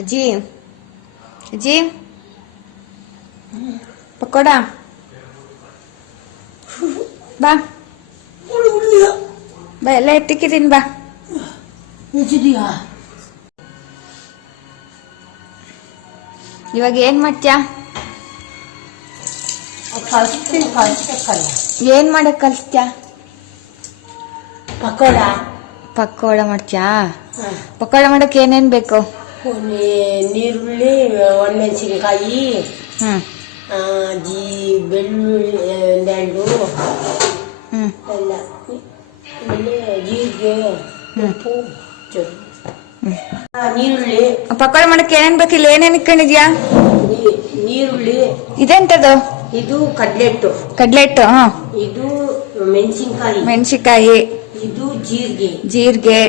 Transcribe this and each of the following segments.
ಅಜ್ಜಿ ಅಜ್ಜಿ ಪಕೋಡ ಬಾ ಬಾ ಎಲ್ಲ ಎತ್ತಿಕ್ಕಿದ್ದೀನಿ ಬಾ. ಇವಾಗ ಏನ್ ಮಾಡ್ತೀಯಾ? ಏನ್ ಮಾಡಕ್ ಕಲಿಸ್ತ್ಯಾ? ಪಕೋಡ ಪಕೋಡ ಮಾಡ್ತೀಯಾ? ಪಕೋಡ ಮಾಡಕ್ ಏನೇನ್ ಬೇಕು? ನೀರುಳ್ಳಿ, ಒಣಮೆಣಸಿನಕಾಯಿ, ಬೆಳ್ಳುಳ್ಳಿ ಒಂದೆರಡು ಎಲ್ಲ, ಆಮೇಲೆ ಜೀರಿಗೆ, ಉಪ್ಪು, ನೀರುಳ್ಳಿ. ಪಕೋಡ ಮಾಡಕ್ ಏನೇನ್ ಬೇಕು? ಇಲ್ಲಿ ಏನೇನ್ ಇಟ್ಕೊಂಡಿದ್ಯಾ? ನೀರುಳ್ಳಿ. ಇದೆಂತದು? ಇದು ಕಡ್ಲೆಟ್ಟು. ಕಡ್ಲೆಟ್ಟು. ಇದು ಮೆಣಸಿನಕಾಯಿ. ಮೆಣಸಿನಕಾಯಿ. ಇದು ಜೀರಿಗೆ. ಜೀರಿಗೆ.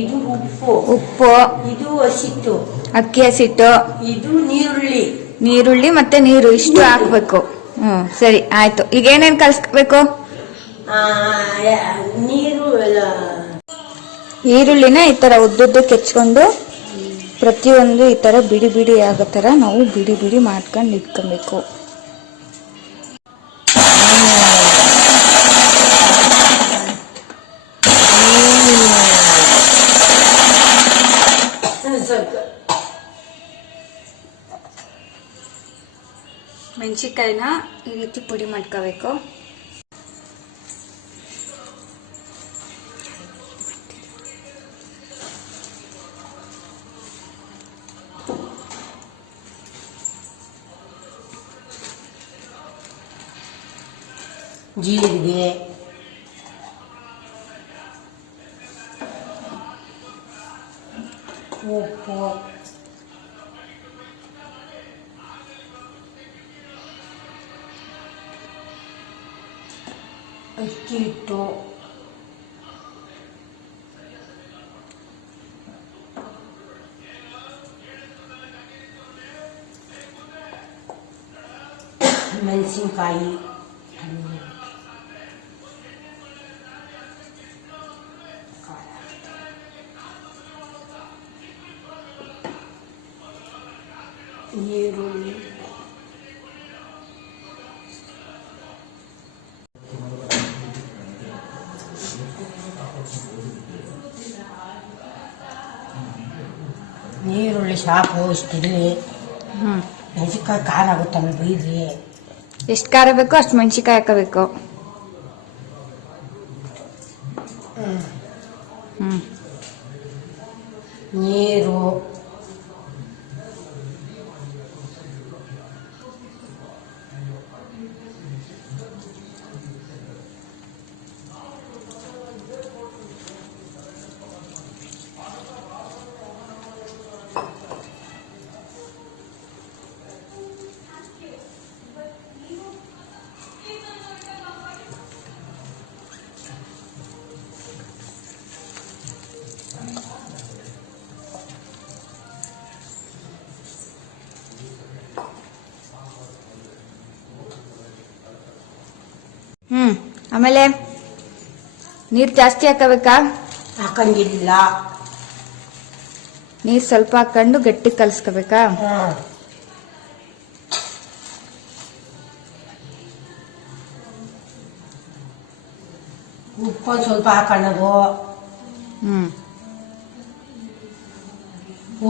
ಇದು ಉಪ್ಪು. ಉಪ್ಪು. ಇದು ಹಸಿಟ್ಟು. ಅಕ್ಕಿ ಹಸಿಟ್ಟು. ಇದು ನೀರುಳ್ಳಿ. ನೀರುಳ್ಳಿ ಮತ್ತೆ ನೀರು ಇಷ್ಟು ಹಾಕ್ಬೇಕು. ಸರಿ ಆಯ್ತು. ಈಗ ಏನೇನ್ ಕಲ್ಸ್ಬೇಕು? ನೀರು ಈರುಳ್ಳಿನ ಈ ತರ ಉದ್ದುದ್ದಕ್ಕೆ ಹೆಚ್ಕೊಂಡು ಪ್ರತಿಯೊಂದು ಈ ತರ ಬಿಡಿ ಬಿಡಿ ಆಗೋ ತರ ನಾವು ಬಿಡಿ ಬಿಡಿ ಮಾಡ್ಕೊಂಡು ಇಟ್ಕೊಬೇಕು. ಮೆಣಸಿನ್ಕಾಯಿನ ಈ ರೀತಿ ಪುಡಿ ಮಾಡ್ಕೋಬೇಕು. ಜೀರಿಗೆ, ಉಪ್ಪು, ಅಕ್ಕಿ ಹಿಟ್ಟು, ಮೆಣಸಿನಕಾಯಿ, ಈರುಳ್ಳಿ, ನೀರುಳ್ಳಿ ಸಾಕು ಇಷ್ಟಿರಲಿ. ಮೆಣಸಿನ್ಕಾಯಿ ಖಾರ ಆಗುತ್ತಲ್ಲ ಬೈದ್ರಿ. ಎಷ್ಟು ಖಾರ ಬೇಕೋ ಅಷ್ಟು ಮೆಣಸಿನ್ಕಾಯಿ ಹಾಕಬೇಕು. ನೀರು, ಆಮೇಲೆ ನೀರ್ ಜಾಸ್ತಿ ಹಾಕಬೇಕಾ? ಹಾಕಂಗಿಲ್ಲ. ನೀರ್ ಸ್ವಲ್ಪ ಹಾಕೊಂಡು ಗಟ್ಟಿ ಕಲ್ಸ್ಕೋಬೇಕಾ? ಉಪ್ಪು ಸ್ವಲ್ಪ ಹಾಕೊಳ್ಳೋದು,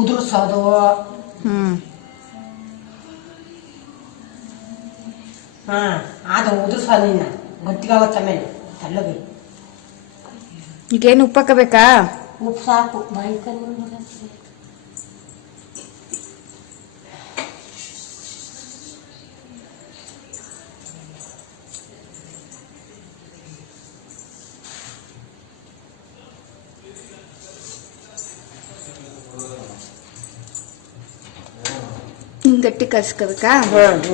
ಉದುರ್ಸೋದು, ಅದು ಉದುರ್ಸೋದಿನ್ನ ಗಟ್ಟಿಗಾಗತ್ತ ಮೇಲೆ ತಳ್ಳಗೆ. ಈಗೇನು ಉಪ್ಪು ಹಾಕಬೇಕಾ? ಉಪ್ಪು ಸಾಕು. ಗಟ್ಟಿ ಕಲ್ಸ್ಕೋಬೇಕಾ?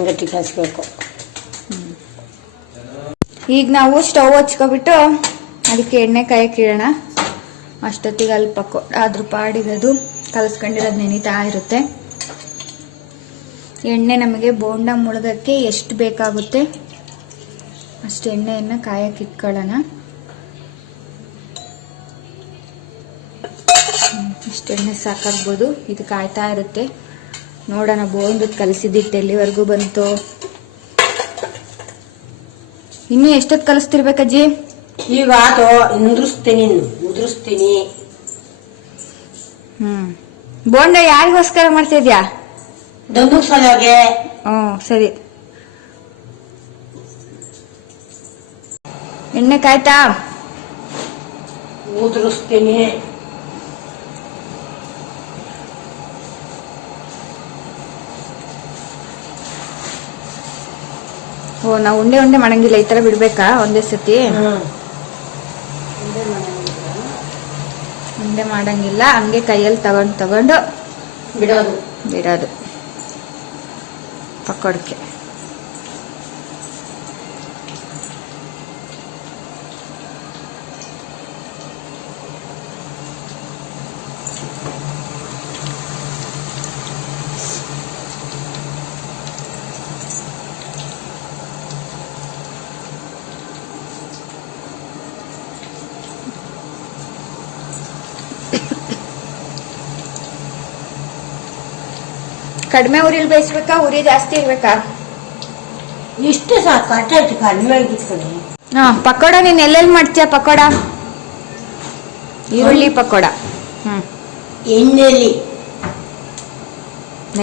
ಗಟ್ಟಿ ಕಲ್ಸ್ಬೇಕು. ಈಗ ನಾವು ಸ್ಟವ್ ಹಚ್ಕೊಬಿಟ್ಟು ಅದಕ್ಕೆ ಎಣ್ಣೆ ಕಾಯಕ್ಕೆ ಇಡೋಣ. ಅಷ್ಟೊತ್ತಿಗೆ ಅಲ್ಲಿ ಪಕೋಡ ಅದ್ರ ಪಾಡಿಗೆ ಅದು ಕಲಸ್ಕೊಂಡಿರೋದು ನೆನೀತಾ ಇರುತ್ತೆ. ಎಣ್ಣೆ ನಮಗೆ ಬೋಂಡ ಮುಳುಗಕ್ಕೆ ಎಷ್ಟು ಬೇಕಾಗುತ್ತೆ ಅಷ್ಟು ಎಣ್ಣೆಯನ್ನು ಕಾಯಕ್ಕೆ ಇಟ್ಕೊಳ್ಳೋಣ. ಇಷ್ಟು ಎಣ್ಣೆ ಸಾಕಾಗ್ಬೋದು. ಇದು ಕಾಯ್ತಾ ಇರುತ್ತೆ. ನೋಡೋಣ ಬೋಂದು ಕಲಿಸಿದ್ದಿಟ್ಟು ಎಲ್ಲಿವರೆಗೂ ಬಂತು. ಇನ್ನು ಎಷ್ಟೊತ್ತು ಕಲಿಸ್ತಿರ್ಬೇಕಜ್ಜಿ? ಈಗ ಅದು ಉದುರಿಸ್ತೀನಿ. ಬೋಂಡ ಯಾರಿಗೋಸ್ಕರ ಮಾಡ್ತಾ ಇದ್ಯಾ? ದಂದುಕ್ಸೋಗೆ. ಸರಿ. ಎಣ್ಣೆ ಕಾಯ್ತಾ? ಉದುರಿಸ್ತೀನಿ. ನಾವು ಉಂಡೆ ಮಾಡಂಗಿಲ್ಲ, ಈ ತರ ಬಿಡ್ಬೇಕಾ ಒಂದೇ ಸತಿ? ಉಂಡೆ ಮಾಡಂಗಿಲ್ಲ, ಹಂಗೆ ಕೈಯಲ್ಲಿ ತಗೊಂಡು ಬಿಡೋದು ಪಕೋಡಕ್ಕೆ. ಕಡಿಮೆ ಉರಿಲಿ ಬೇಯಿಸ್ಬೇಕಾ, ಉರಿ ಜಾಸ್ತಿ ಇರ್ಬೇಕಾ? ಇಷ್ಟೇ ಸಾಕು, ಅಟ್ಟಾಯ್ತು. ಕಡಿಮೆ ಆಗಿತ್ಕಡೆ. ಪಕೋಡ ನೀನ್ ಎಲ್ಲೆಲ್ಲಿ ಮಾಡ್ತೀಯ? ಪಕೋಡ ಈರುಳ್ಳಿ ಪಕೋಡ ಎಣ್ಣೆಲಿ.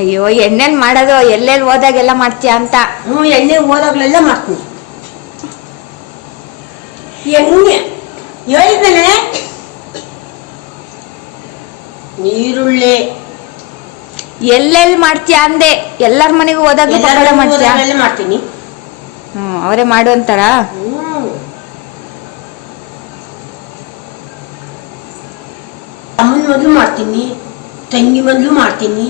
ಅಯ್ಯೋ, ಎಣ್ಣೆಲಿ ಮಾಡೋದು ಎಲ್ಲೆಲ್ಲಿ ಹೋದಾಗೆಲ್ಲ ಮಾಡ್ತೀಯ ಅಂತ. ಎಣ್ಣೆ ಹೋದಾಗ್ಲೆಲ್ಲ ಮಾಡ್ತೀನಿ. ಎಣ್ಣೆ ಹೇಳಿದ್ದೇನೆ. ಈರುಳ್ಳಿ ಎಲ್ಲೆಲ್ಲಿ ಮಾಡ್ತೀಯ ಅಂದೆ. ಎಲ್ಲಾರ ಮನೆಗೂ ಹೋದಾಗ ಪಕೋಡ ಮಾಡ್ತೀಯ? ಮಾಡ್ತೀನಿ. ಅವರೇ ಮಾಡುವಂತಾರ? ಅಮ್ಮನ ಮೊದಲು ಮಾಡ್ತೀನಿ, ತಂಗಿ ಮೊದಲು ಮಾಡ್ತೀನಿ,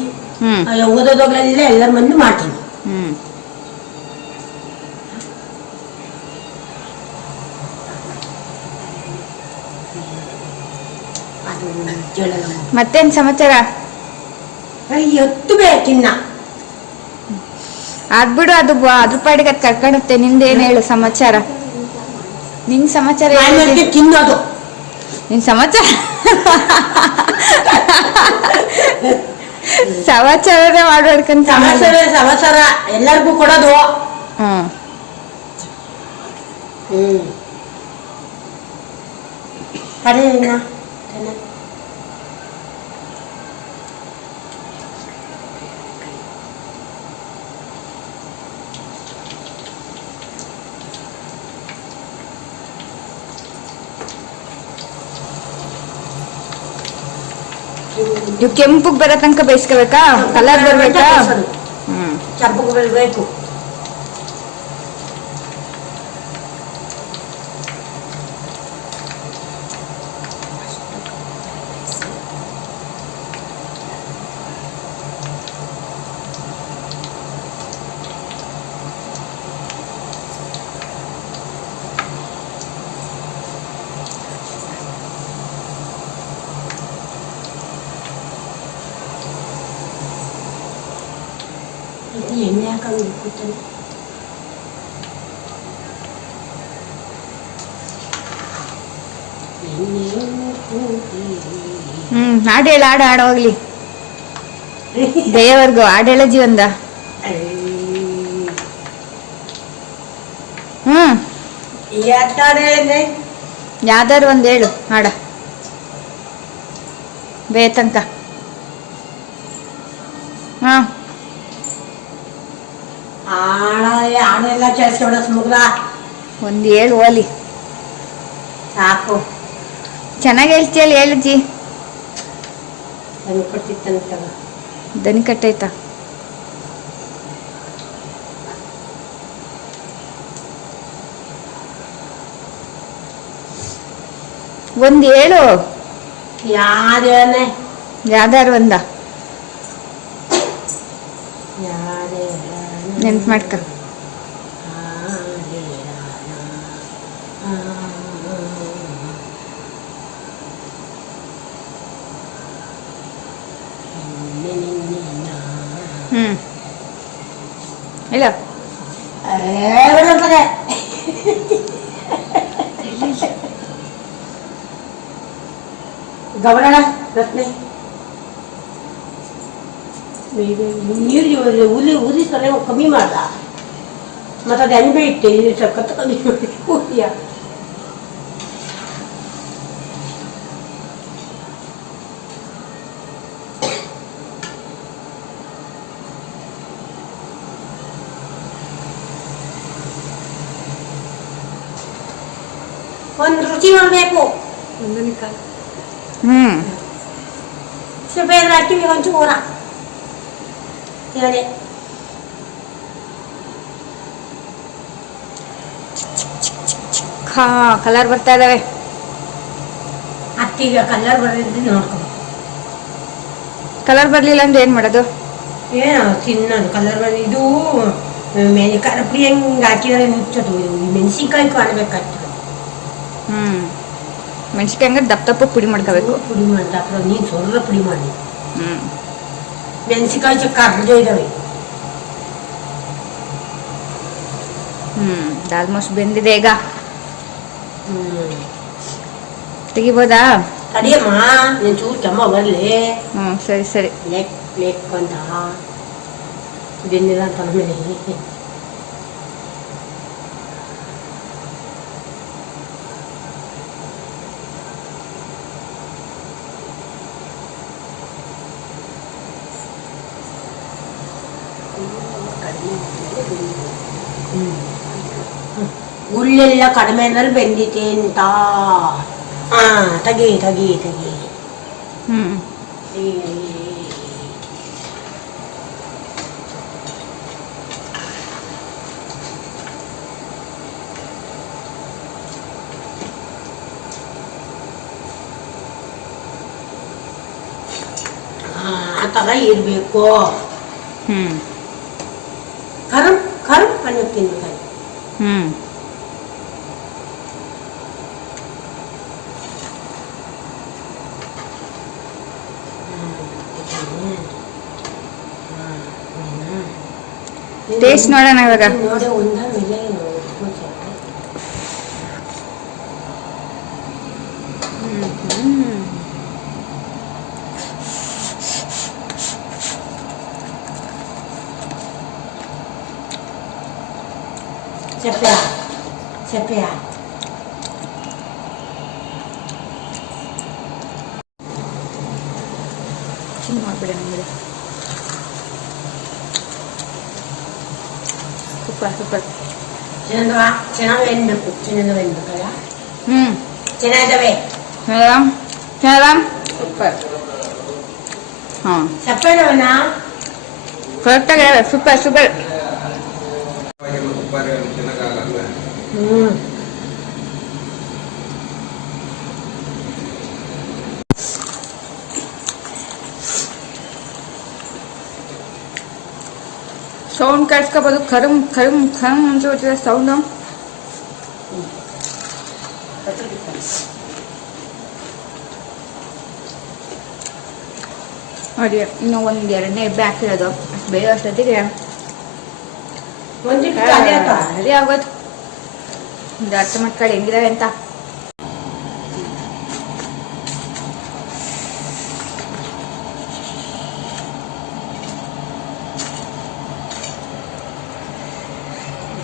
ಓದೋದಾಗ್ಲೆಲ್ಲ ಎಲ್ಲರ ಮೊದಲು ಮಾಡ್ತೀನಿ. ಮತ್ತೇನ್ ಸಮಾಚಾರ? ಎತ್ತು ಬೇಕಿನ್ನ ಅದ್ಬಿಡು, ಅದ್ರ ಪಾಡಿಗೆ ಅದ್ ಕರ್ಕೊಂಡುತ್ತೆ. ನಿಂದೇನ್ ಹೇಳು ಸಮಾಚಾರ? ನಿನ್ ಸಮಾಚಾರ ತಿನ್ನೋದು. ನಿನ್ ಸಮಾಚಾರ ಸಮಾಚಾರನೇ ಮಾಡ್ಬೇಡ್ಕಂತ. ಸಮಾಚಾರ ಎಲ್ಲರಿಗೂ ಕೊಡೋದು. ಅದೇ ಇವ್ ಕೆಂಪಗ್ ಬರೋ ತನಕ ಬೇಯಿಸ್ಕೋಬೇಕಾ? ಕಲರ್ ಬರ್ಬೇಕಾ? ಕೆಂಪಗೆ ಬೆಳಬೇಕು. ಎಣ್ಣೆ ಹಾಕೊಂಡು ಕೂತಾನೆ. ಹಾಡು ಹೇಳ, ಹಾಡು ಹೋಗ್ಲಿ. ದೇವರ್ಗು ಹಾಡೇಳ ಜೀವಂದ. ಯಾವ್ದಾರು ಒಂದ್ ಹೇಳು ಹಾಡ ಬೇತಂಕ. ಹಾಡೆಲ್ಲ ಕೇಳಿಸ್ಕೊಂಡ ಮುಗ್ದ. ಒಂದ್ ಹೇಳು ಓಲಿ ಸಾಕು. ಚೆನ್ನಾಗಿ ಹೇಳ್ತೀಯಲ್ಲ, ಹೇಳಜ್ಜಿ. ದನಿ ಕಟ್ಟೈತಾ? ಒಂದ್ ಹೇಳು. ಯಾವ್ದಾರು ಒಂದ ನೆನ್ಪು ಮಾಡ್ಕ. ಹೇಳ. ಗಮನ ರತ್ನೆ ನೀರು ಉರಿ ಸಲ ಕಮ್ಮಿ ಮಾಡ್ದ ಮತ್ತು ಅದು ಎಣ್ಣೆ ಇಟ್ಟೆ ನೀರು ಸಖತ್ ಕಮ್ಮಿ ಮಾಡಿ ಉರಿಯ ಒಂದು ರುಚಿ ಮಾಡಬೇಕು ಸ್ವಲ್ಪ ಏನಾರು ಹಾಕಿವಿ ಒಂಚೂರ ಹೇಳಿ ಕಲರ್ ಬರ್ತಾ ಇದಾವೆ. ಅತ್ತಿಗೆ ಕಲರ್ ಬರೋದಿದ್ರೆ ನೋಡ್ಕೊ. ಕಲರ್ ಬರ್ಲಿಲ್ಲ ಅಂದ್ರೆ ಏನ್ ಮಾಡೋದು? ಏನು ತಿನ್ನೋದು ಕಲರ್ ಬರ ಇದು ಕರಪುಡಿ ಹೆಂಗೆ ಹಾಕಿದ್ರೆ ಮುಚ್ಚೋದು ಮೆಣಸಿನ್ಕಾಯಿ ಕಾಣಬೇಕಾಗ್ತದೆ. ಮೆಣಸಿನ್ಕಾಯಿ ಹಂಗೆ ದಪ್ಪ ದಪ್ಪ ಪುಡಿ ಮಾಡ್ಕೋಬೇಕು. ಪುಡಿ ಮಾಡಿ ಅப்புறம் ನೀನು ಸೊರ್ರ ಪುಡಿ ಮಾಡಿ ಮೆಣಸಿನ್ಕಾಯಿ ಚಕ್ಕ ಕರ್ದು ಇದ್ದಾವೆ. ಆಲ್ಮೋಸ್ಟ್ ಬೆಂದಿದೆ ಈಗ. ತೆಗಿಬೋದಾ? ತಡಿಯಮ್ಮ ನೀನು ಚೂರು ಕೆಮ್ಮ ಬರಲಿ. ಸರಿ ಸರಿ. ಲೇಕ್ ಅಂತ ಬೆಂದಿಲ್ಲ ಅಂತ ಆಮೇಲೆ ಉಳ್ಳೆಲ್ಲ ಕಡಿಮೆನಲ್ಲಿ ಬೆಂದಿತೆ ಅಂತ. ತೆಗಿ ತೆಗಿ ತೆಗಿ. ಆ ಥರ ಇರಬೇಕು. ಕರಂ ಕರಂ ಅನ್ನೋ ತಿನ್ಬೇಕು. ಟೇಸ್ಟ್ ನೋಡೋಣ ಇವಾಗ. ನೋಡಿ ಒಂದ ಮೇಲೆ ಸೆಪ್ಪೆಯ ಸೆಪ್ಪೆಯ ಚಿನ್ನ ಮಾಡ್ಬಿಡಿ ನಮಗೆ. Super super. ಚೆನ್ನಾಗಿ ಬೆಂದಬೇಕು. ಚೆನ್ನಾಗಿ ಬೆಂದಬೇಕಲ್ಲ. ಚೆನ್ನಾಗಿದ್ದಾವೆ. ಸೂಪರ್. ಸಪ್ಪೆನವನ ಕರೆಕ್ಟಾಗಿ ಸೂಪರ್ ಸೂಪರ್. ಸೌಂಡ್ ಕೇಳಿಸ್ಕೋಬೋದು. ಖರಂ ಖರಂ ಖರಂ ಅಂತ ಬರ್ತಿದೆ ಸೌಂಡು. ನೋಡಿ ಇನ್ನೂ ಒಂದು ಎರಡನೇ ಇಬ್ಬೆ ಹಾಕಿರೋದು. ಅಷ್ಟು ಬೇಗ ಅಷ್ಟೊತ್ತಿಗೆ ರೆಡಿ ಆಗೋದು. ಒಂದು ಅರ್ಥ ಮಾಡ್ಕೊಳ್ಳಿ ಹೆಂಗಿದಾವೆ ಅಂತ.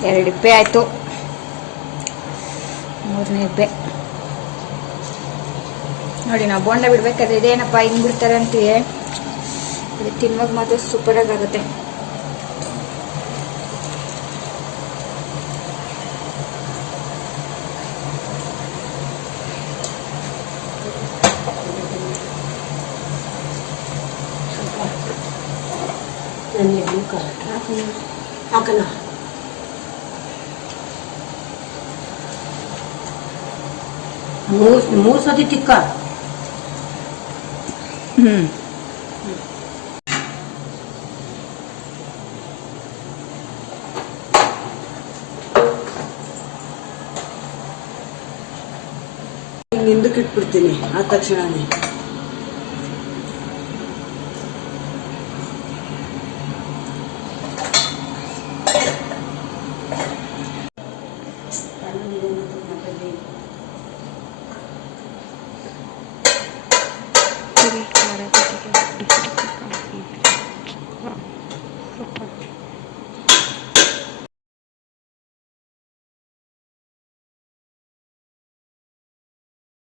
ಎರಡು ಇಬ್ಬೆ ಆಯ್ತು. ಮೂರನೇ ಇಬ್ಬೆ ನೋಡಿ. ನಾವು ಬೋಂಡ ಬಿಡ್ಬೇಕಾದ್ರೆ ಇದೇನಪ್ಪ ಹಿಂಗ್ ಬಿಡ್ತಾರೆ ಅಂತೀವಿ. ಇದು ತಿನ್ನುವಾಗ ಮಾತ್ರ ಸೂಪರ್ ಆಗುತ್ತೆ. ಹಾಕಣ ಮೂರು ಸತಿ ತಿಕ್ಕ. ಹಿಂದಕ್ಕೆ ಇಟ್ಬಿಡ್ತೀನಿ ಆದ ತಕ್ಷಣ